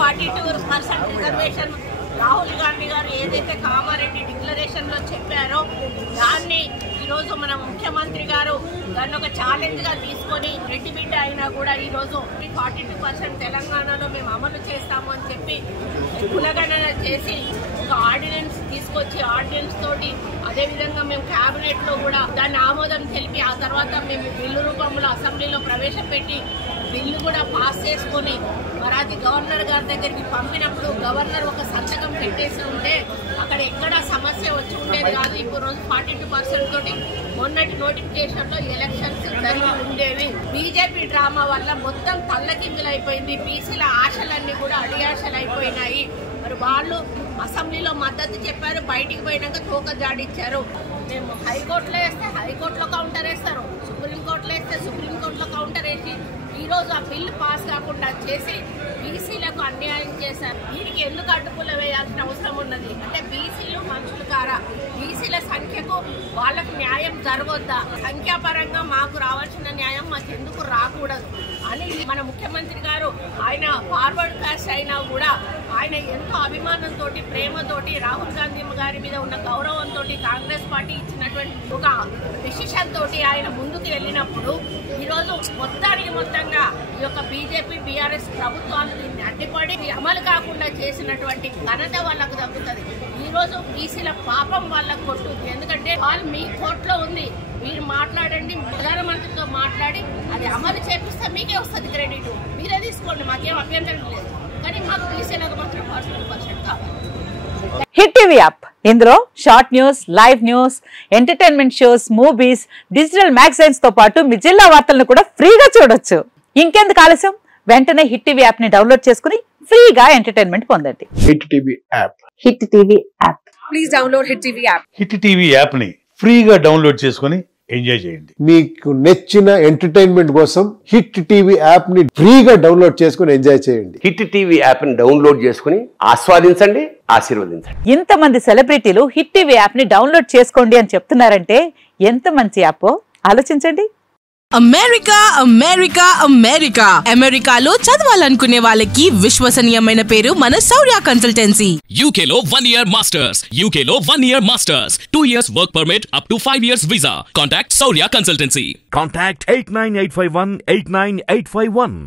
42% reservation Rahul Gandhi గారు ఏదైతే Kamareddy declaration లో చెప్పారో దాన్ని ఈరోజు మన ముఖ్యమంత్రి గారు దాన్ని ఒక ఛాలెంజ్ గా తీసుకొని రెడ్డి బిడ్డ అయినా కూడా ఈరోజు 42% తెలంగాణలో మేము అమలు చేస్తాము అని చెప్పి కులగణన చేసి ఒక ఆర్డినెన్స్ తీసుకొచ్చి ఆర్డినెన్స్ తోటి అదేవిధంగా మేము క్యాబినెట్ లో కూడా దాన్ని ఆమోదం తెలిపి ఆ తర్వాత మేము బిల్లు రూపంలో అసెంబ్లీలో ప్రవేశపెట్టి బిల్లు కూడా పాస్ చేసుకుని మరి అది గవర్నర్ గారి దగ్గరికి పంపినప్పుడు గవర్నర్ ఒక సంతకం పెట్టేసి ఉంటే అక్కడ ఎక్కడ సమస్య వచ్చి ఉండేది కాదు. ఇప్పుడు రోజు 42% తోటి మొన్నటి నోటిఫికేషన్ లో ఎలక్షన్స్ జరిగి ఉండేవి. బీజేపీ డ్రామా వల్ల మొత్తం తల్లకిందులైపోయింది. బీసీల ఆశలన్నీ కూడా అడియాశలు అయిపోయినాయి. మరి వాళ్ళు అసెంబ్లీలో మద్దతు చెప్పారు, బయటికి పోయినాక తోక జాడిచ్చారు. మేము హైకోర్టులో వేస్తే హైకోర్టులో కౌంటర్ వేస్తారు, సుప్రీంకోర్టులో వేస్తే సుప్రీంకోర్టులో కౌంటర్ వేసి ఈరోజు ఆ బిల్లు పాస్ కాకుండా చేసి బీసీలకు అన్యాయం చేశారు. దీనికి ఎందుకు అడ్డుపుల్ల వేయాల్సిన అవసరం ఉన్నది అంటే బీసీలు మనుషులు కారా? బీసీల సంఖ్యకు వాళ్ళకు న్యాయం జరగొద్దా? సంఖ్యాపరంగా మాకు రావాల్సిన న్యాయం మాకు ఎందుకు రాకూడదు అని మన ముఖ్యమంత్రి గారు ఆయన ఫార్వర్డ్ కాస్ట్ అయినా కూడా ఆయన ఎంతో అభిమానంతో ప్రేమతోటి రాహుల్ గాంధీ గారి మీద ఉన్న గౌరవంతో కాంగ్రెస్ పార్టీ ఇచ్చినటువంటి ఒక డిసిషన్ తోటి ఆయన ముందుకు వెళ్ళినప్పుడు ఈరోజు మొత్తంగా ఈ యొక్క బీజేపీ బీఆర్ఎస్ ప్రభుత్వాలు దీన్ని అడ్డుపడి అమలు కాకుండా చేసినటువంటి ఘనత వాళ్ళకు దక్కుతుంది. ఈ రోజు బీసీల పాపం వాళ్ళకు కొట్టుద్ది. ఎందుకంటే వాళ్ళు మీ కోర్టులో ఉంది, మీరు మాట్లాడండి, ప్రధానమంత్రితో మాట్లాడి అది అమలు చేపిస్తే మీకే వస్తుంది క్రెడిట్, మీరే తీసుకోండి, మాకేం అభ్యంతరం లేదు. కానీ మాకు బీసీలకు మాత్రం 40% కావాలి. హిట్ టీవీ యాప్, ఇందులో short news, live news, entertainment shows, movies, digital magazines తో పాటు మీ జిల్లా వార్తలను కూడా ఫ్రీగా చూడొచ్చు. ఇంకెందుకు ఆలస్యం, వెంటనే హిట్ టీవీ యాప్ ని డౌన్లోడ్ చేసుకుని ఫ్రీగా ఎంటర్టైన్మెంట్ పొందండి. Hit TV app, hit TV app, please download hit TV app. Hit TV app ని ఫ్రీగా డౌన్లోడ్ చేసుకుని ఎంజాయ్ చేయండి. మీకు నచ్చిన ఎంటర్టైన్మెంట్ కోసం హిట్ టీవీ యాప్ ని ఫ్రీగా డౌన్లోడ్ చేసుకుని ఎంజాయ్ చేయండి. హిట్ టీవీ యాప్ ని డౌన్లోడ్ చేసుకుని ఆస్వాదించండి, ఆశీర్వదించండి. ఇంతమంది సెలబ్రిటీలు హిట్ టీవీ యాప్ ని డౌన్లోడ్ చేసుకోండి అని చెప్తున్నారంటే ఎంత మంచి యాప్ ఆలోచించండి. అమెరికా అమెరికా అమెరికా అమెరికాలో చదవాలనుకునే వాళ్ళకి విశ్వసనీయమైన పేరు మన శౌర్య కన్సల్టెన్సీ. UK లో 1 year masters, UK లో 1 year masters, 2 years work permit up to 5 years visa. Contact Shaurya Consultancy. Contact 89851 89851.